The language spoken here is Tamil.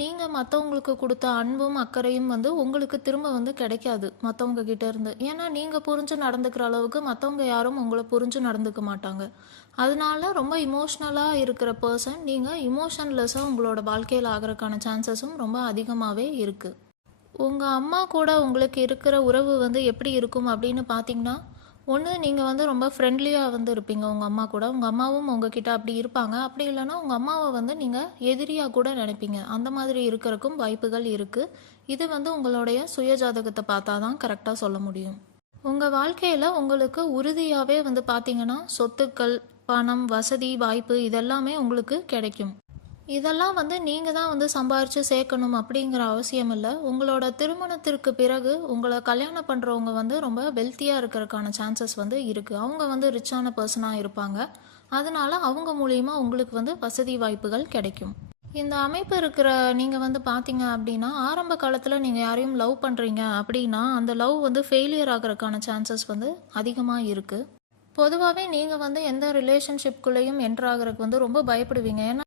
நீங்கள் மற்றவங்களுக்கு கொடுத்த அன்பும் அக்கறையும் வந்து உங்களுக்கு திரும்ப வந்து கிடைக்காது மற்றவங்க கிட்ட இருந்து. ஏன்னா நீங்கள் புரிஞ்சு நடந்துக்கிற அளவுக்கு மற்றவங்க யாரும் உங்களை புரிஞ்சு நடந்துக்க மாட்டாங்க. அதனால ரொம்ப இமோஷ்னலாக இருக்கிற பர்சன் நீங்கள் இமோஷன்லெஸ்ஸாக உங்களோட வாழ்க்கையில் ஆகிறதுக்கான சான்சஸும் ரொம்ப அதிகமாகவே இருக்குது. உங்கள் அம்மா கூட உங்களுக்கு இருக்கிற உறவு வந்து எப்படி இருக்கும் அப்படின்னு பார்த்தீங்கன்னா, ஒன்று நீங்கள் வந்து ரொம்ப ஃப்ரெண்ட்லியாக வந்து இருப்பீங்க உங்கள் அம்மா கூட. உங்கள் அம்மாவும் உங்ககிட்ட அப்படி இருப்பாங்க. அப்படி இல்லைன்னா உங்கள் அம்மாவை வந்து நீங்கள் எதிரியாக கூட நினைப்பீங்க. அந்த மாதிரி இருக்கிறதுக்கும் வாய்ப்புகள் இருக்குது. இது வந்து உங்களுடைய சுயஜாதகத்தை பார்த்தா தான் கரெக்டாக சொல்ல முடியும். உங்கள் வாழ்க்கையில் உங்களுக்கு உறுதியாகவே வந்து பார்த்தீங்கன்னா சொத்துக்கள், பணம், வசதி, வாய்ப்பு இதெல்லாமே உங்களுக்கு கிடைக்கும். இதெல்லாம் வந்து நீங்கள் தான் வந்து சம்பாரித்து சேர்க்கணும் அப்படிங்கிற அவசியம் இல்லை. உங்களோட திருமணத்திற்கு பிறகு உங்களை கல்யாணம் பண்ணுறவங்க வந்து ரொம்ப வெல்த்தியாக இருக்கிறதுக்கான சான்சஸ் வந்து இருக்குது. அவங்க வந்து ரிச்சான பர்சனாக இருப்பாங்க. அதனால அவங்க மூலிமா உங்களுக்கு வந்து வசதி வாய்ப்புகள் கிடைக்கும். இந்த அமைப்பு இருக்கிற நீங்கள் வந்து பார்த்தீங்க அப்படின்னா, ஆரம்ப காலத்தில் நீங்கள் யாரையும் லவ் பண்ணுறீங்க அப்படின்னா அந்த லவ் வந்து ஃபெயிலியர் ஆகிறதுக்கான சான்சஸ் வந்து அதிகமாக இருக்குது. பொதுவாகவே நீங்கள் வந்து எந்த ரிலேஷன்ஷிப்குள்ளேயும் என்டர் ஆகிறதுக்கு வந்து ரொம்ப பயப்படுவீங்க. ஏன்னா